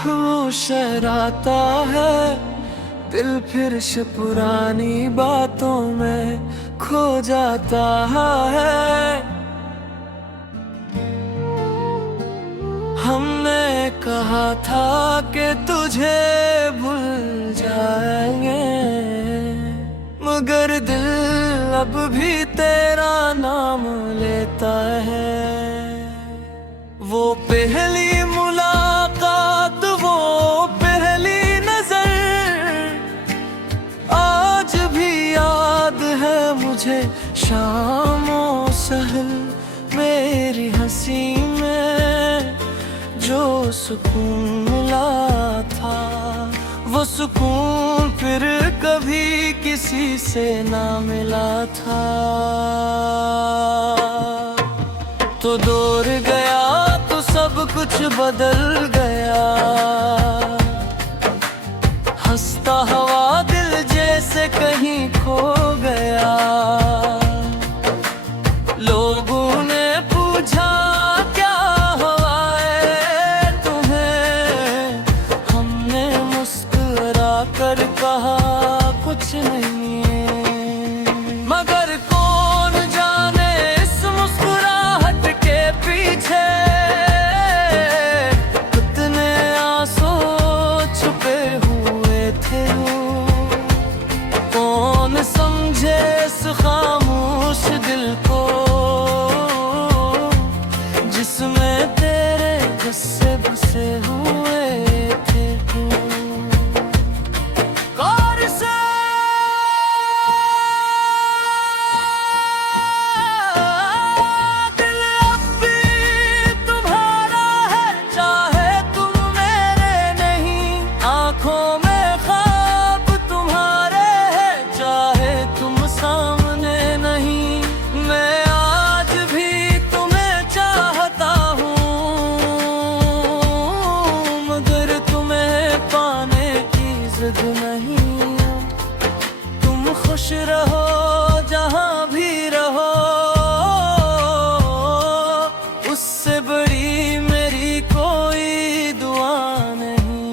होश आता है, दिल फिर से पुरानी बातों में खो जाता है। हमने कहा था कि तुझे भूल जाएंगे, मगर दिल अब भी तेरा नाम लेता है। वो पहली मुलाकात, वो पहली नजर आज भी याद है मुझे। शामों सहल मेरी हंसी में जो सुकून मिला था, वो सुकून फिर कभी किसी से ना मिला था। तो दौर गया तो सब कुछ बदल गया, हंसता हवा दिल जैसे कहीं खो गया। लोगों ने पूछा क्या हुआ है तुम्हें, हमने मुस्कुरा कर कहा कुछ नहीं है। मगर कौन जाने इस मुस्कुराहट के पीछे कितने आंसू छुपे हुए थे। कौन समझे इस खामोश दिल को, जिसमें तेरे गुस्से बसे हुए थे। कार से दिल अब भी तुम्हारा है, चाहे तुम मेरे नहीं। आंखों में ख्वाब तुम्हारे हैं, चाहे तुम सामने नहीं। मैं आज भी तुम्हें चाहता हूँ, मगर तुम्हें पाने की जिद नहीं। तुम खुश रहो जहाँ भी रहो, उससे बड़ी मेरी कोई दुआ नहीं।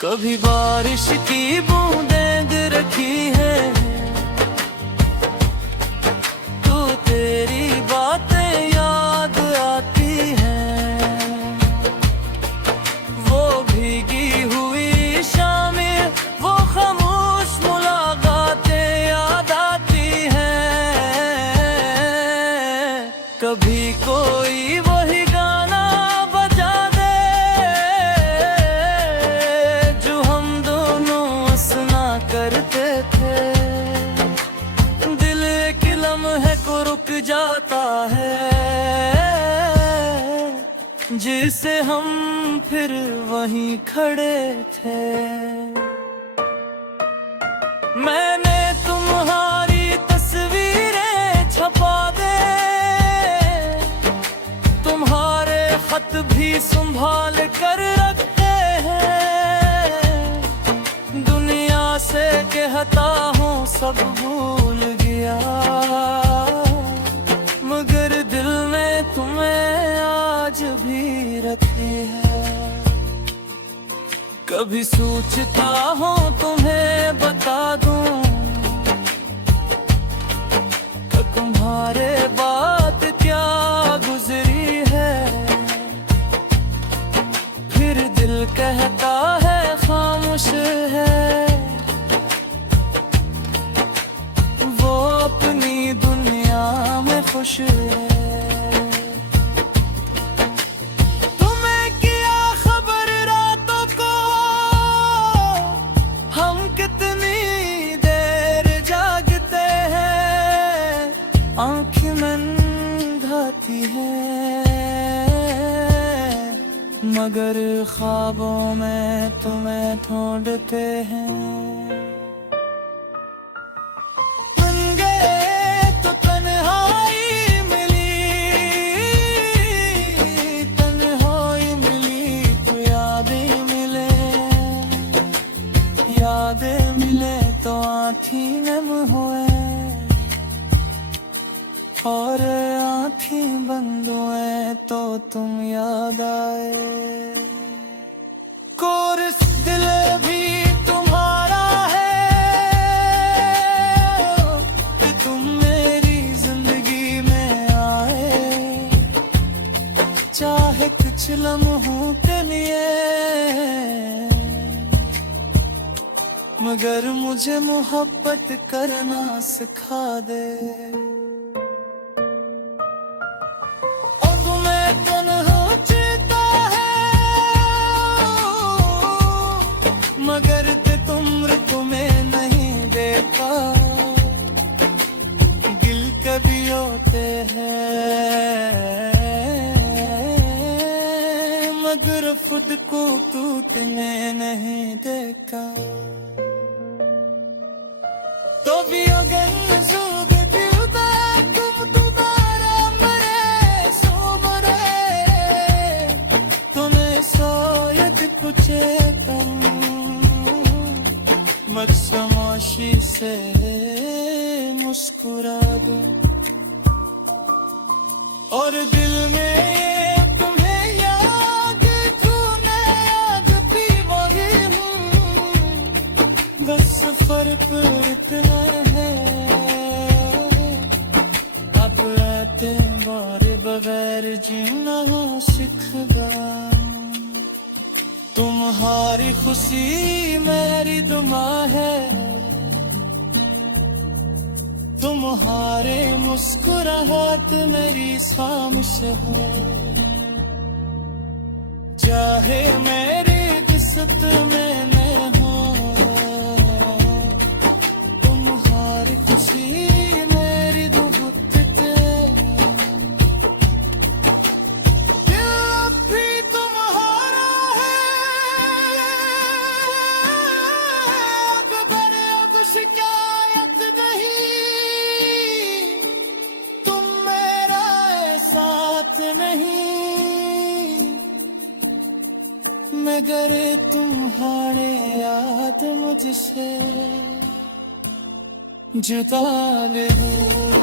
कभी बारिश की बूंदें गिर रखी है, तो तेरी बातें याद आती हैं। वो भीगी हुई शामें, वो खामोश मुलाकातें याद आती हैं। कभी कोई वही गाना बजा दे जो हम दोनों सुना करते थे। दिल एक लम्हे को रुक जाता है, जिसे हम फिर वहीं खड़े थे। मैंने तुम्हारी तस्वीरें छपा दे, तुम्हारे खत भी संभाल कर रखते हैं। दुनिया से कहता हूँ सब भूल गया, मगर दिल में तुम्हें आज भी रखी है। कभी सोचता हूँ तुम्हें बता दूं कि तुम्हारे बात क्या गुजरी है। फिर दिल कहता है खामोश है, वो अपनी दुनिया में खुश है। तुम्हें किया खबर रातों को, हम कितनी देर जागते हैं। आँखें बंद आती हैं, मगर ख्वाबों में तुम्हें ढूंढते हैं। बन गए तो तन्हाई मिली, तन्हाई मिली तो यादें मिले, यादें मिले तो आँखें नम हुए। और आँखें बंद हुए तो तुम याद आए। कोर्स दिल भी तुम्हारा है कि तुम मेरी जिंदगी में आए, चाहे कुछ लम्हों के लिए, मगर मुझे मोहब्बत करना सिखा दे। ओ तुम्हें तन्हा जीता है, मगर तुम्र तुम्हें नहीं देखा। दिल कभी होते हैं मगर खुद को टूटने नहीं देखा। तो भी अगर सुग दिलदा तुम तुम्हारा मरे सो मरे, तुम्हें सोयत पूछे कम मत खामोशी से मुस्कुरा दे। और दिल में तुम्हें याद तूने याद भी वही हूँ, बस फर्क इतना है अब तुम्हारे बगैर जीना सिखवा। तुम्हारी खुशी मेरी दुआ है, तुम्हारे मुस्कुराहट मेरी खामोश है। चाहे मेरी किस्मत में न हो तुम्हारी खुशी मेरी दुआ है। दिल भी तुम्हारा है, अकबर अब शिकायत नहीं, तुम मेरा साथ नहीं, मगर तुम्हारे याद मुझसे जुदा हो।